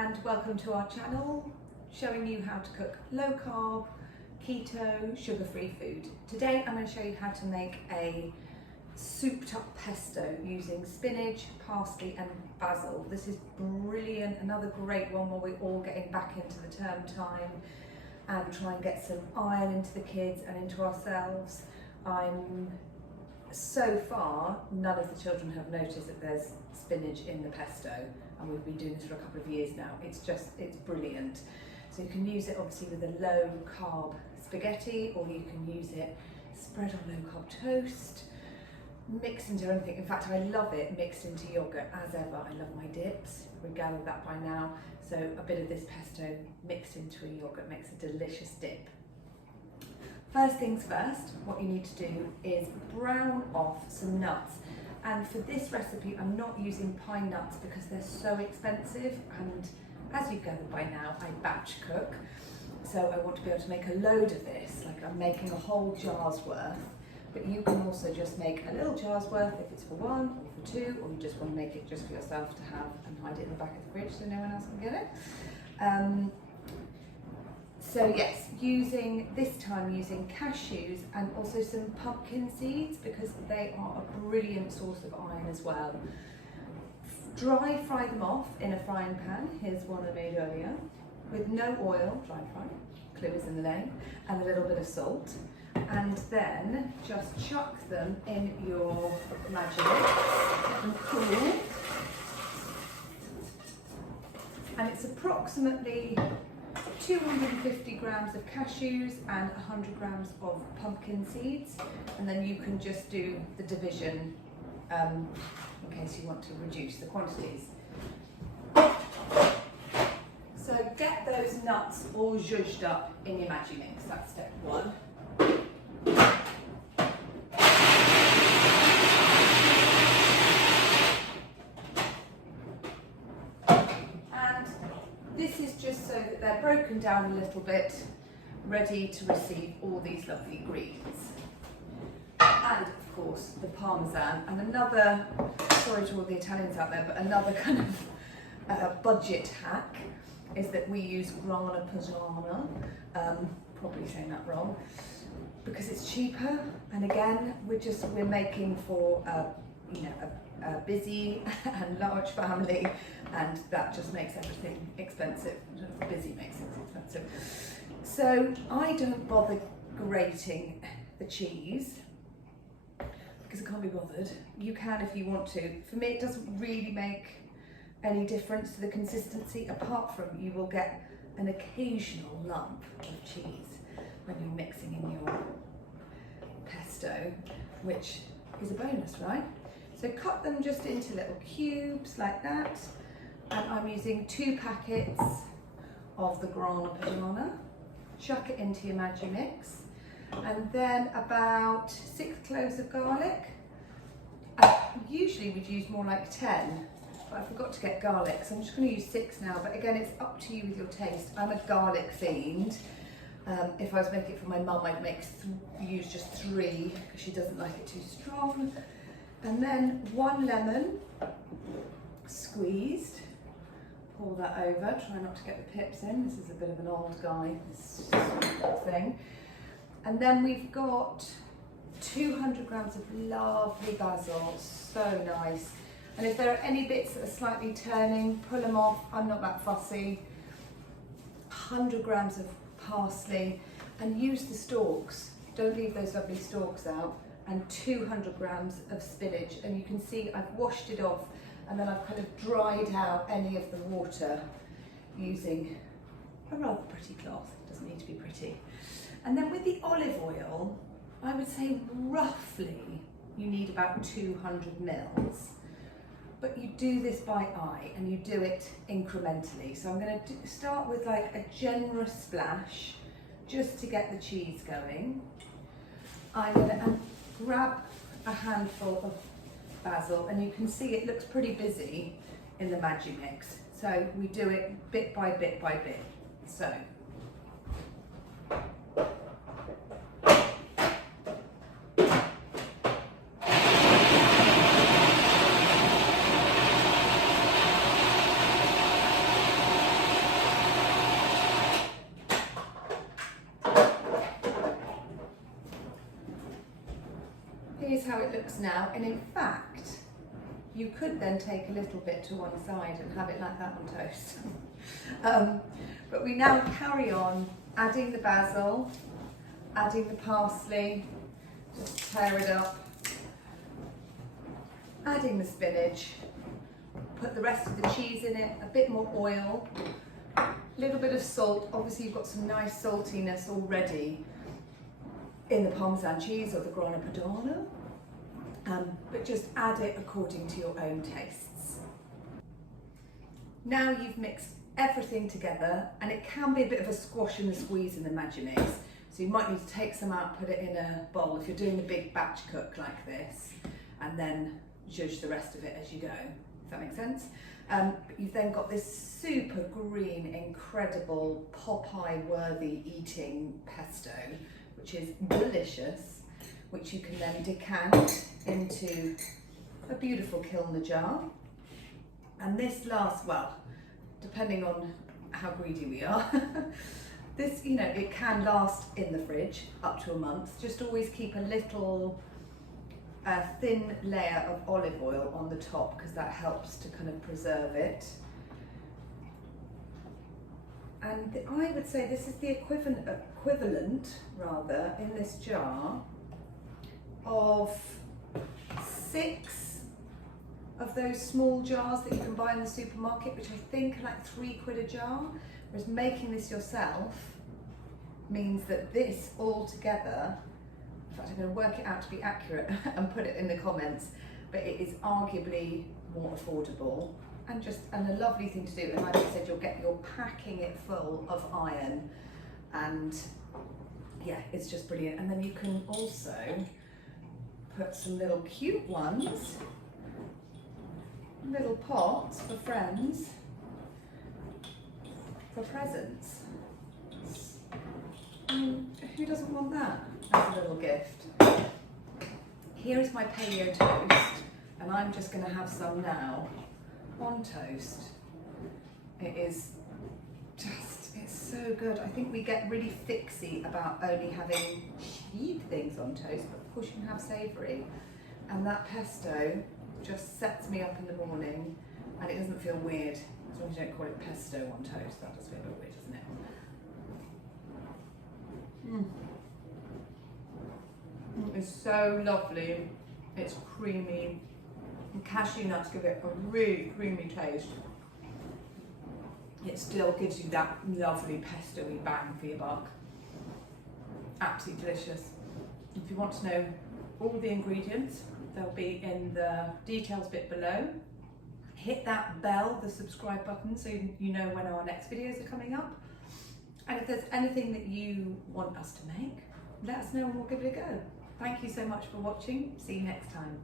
and welcome to our channel showing you how to cook low carb, keto, sugar-free food. Today I'm going to show you how to make a souped up pesto using spinach, parsley and basil. This is brilliant, another great one while we're all getting back into the term time and try and get some iron into the kids and into ourselves. So far, none of the children have noticed that there's spinach in the pesto, and we've been doing this for a couple of years now. It's brilliant. So you can use it obviously with a low carb spaghetti, or you can use it spread on low carb toast, mixed into anything. In fact, I love it mixed into yogurt as ever. I love my dips, we've gathered that by now. So a bit of this pesto mixed into a yogurt makes a delicious dip. First things first, what you need to do is brown off some nuts. And for this recipe, I'm not using pine nuts because they're so expensive. And as you've gathered by now, I batch cook. So I want to be able to make a load of this, like I'm making a whole jar's worth. But you can also just make a little jar's worth if it's for one or for two, or you just want to make it just for yourself to have and hide it in the back of the fridge so no one else can get it. So yes, using cashews and also some pumpkin seeds because they are a brilliant source of iron as well. Dry fry them off in a frying pan. Here's one I made earlier with no oil, dry fry, clue is in the name, and a little bit of salt. And then just chuck them in your Maggi mix, let them cool. And it's approximately 250 grams of cashews and 100 grams of pumpkin seeds, and then you can just do the division in case you want to reduce the quantities. So get those nuts all zhuzhed up in your Maggi mix, that's step one. This is just so that they're broken down a little bit, ready to receive all these lovely greens. And of course the parmesan, and another, sorry to all the Italians out there, but another kind of budget hack is that we use grana padano, probably saying that wrong, because it's cheaper. And again, we're making for a busy and large family, and that just makes everything expensive. Busy makes things expensive. So I don't bother grating the cheese because I can't be bothered. You can if you want to. For me, it doesn't really make any difference to the consistency, apart from you will get an occasional lump of cheese when you're mixing in your pesto, which is a bonus, right? So cut them just into little cubes like that. And I'm using 2 packets of the grana padano. Chuck it into your Maggi mix. And then about 6 cloves of garlic. Usually we'd use more like 10, but I forgot to get garlic, so I'm just going to use 6 now. But again, it's up to you with your taste. I'm a garlic fiend. If I was making it for my mum, I'd use just 3 because she doesn't like it too strong. And then 1 lemon squeezed. Pour that over, try not to get the pips in. This is a bit of an old guy, this thing. And then we've got 200 grams of lovely basil, so nice. And if there are any bits that are slightly turning, pull them off, I'm not that fussy. 100 grams of parsley, and use the stalks. Don't leave those lovely stalks out. And 200 grams of spinach, and you can see I've washed it off, and then I've kind of dried out any of the water using a rather pretty cloth. It doesn't need to be pretty. And then with the olive oil, I would say roughly you need about 200 mils, but you do this by eye and you do it incrementally. So I'm going to start with like a generous splash just to get the cheese going. I'm going to grab a handful of basil, and you can see it looks pretty busy in the Maggi mix. So we do it bit by bit by bit. So how it looks now, and in fact, you could then take a little bit to one side and have it like that on toast. But we now carry on adding the basil, adding the parsley, just tear it up, adding the spinach, put the rest of the cheese in it, a bit more oil, a little bit of salt. Obviously you've got some nice saltiness already in the Parmesan cheese or the Grana Padano, but just add it according to your own tastes. Now you've mixed everything together, and it can be a bit of a squash and a squeeze in the mayonnaise, so you might need to take some out, put it in a bowl if you're doing a big batch cook like this, and then judge the rest of it as you go, if that makes sense. But you've then got this super green, incredible Popeye worthy eating pesto, which is delicious, which you can then decant into a beautiful kilner jar. And this lasts, well, depending on how greedy we are, this, you know, it can last in the fridge up to a month. Just always keep a little thin layer of olive oil on the top, because that helps to kind of preserve it. And I would say this is the equivalent rather, in this jar of 6 of those small jars that you can buy in the supermarket, which I think are like £3 a jar. Whereas making this yourself means that this all together, in fact I'm going to work it out to be accurate and put it in the comments, but it is arguably more affordable and a lovely thing to do. And like I said, you're packing it full of iron, and yeah, it's just brilliant. And then you can also put some little cute ones, little pots for friends, for presents. Who doesn't want that as a little gift? Here is my paleo toast, and I'm just going to have some now on toast. It is just, it's so good. I think we get really fixy about only having sweet things on toast, but of course you can have savoury. And that pesto just sets me up in the morning, and it doesn't feel weird. As long as you don't call it pesto on toast, that does feel a bit weird, doesn't it? It's so lovely. It's creamy. And cashew nuts give it a really creamy taste. It still gives you that lovely pesto-y bang for your buck. Absolutely delicious. If you want to know all the ingredients, they'll be in the details bit below. Hit that bell, the subscribe button, so you know when our next videos are coming up. And if there's anything that you want us to make, let us know and we'll give it a go. Thank you so much for watching. See you next time.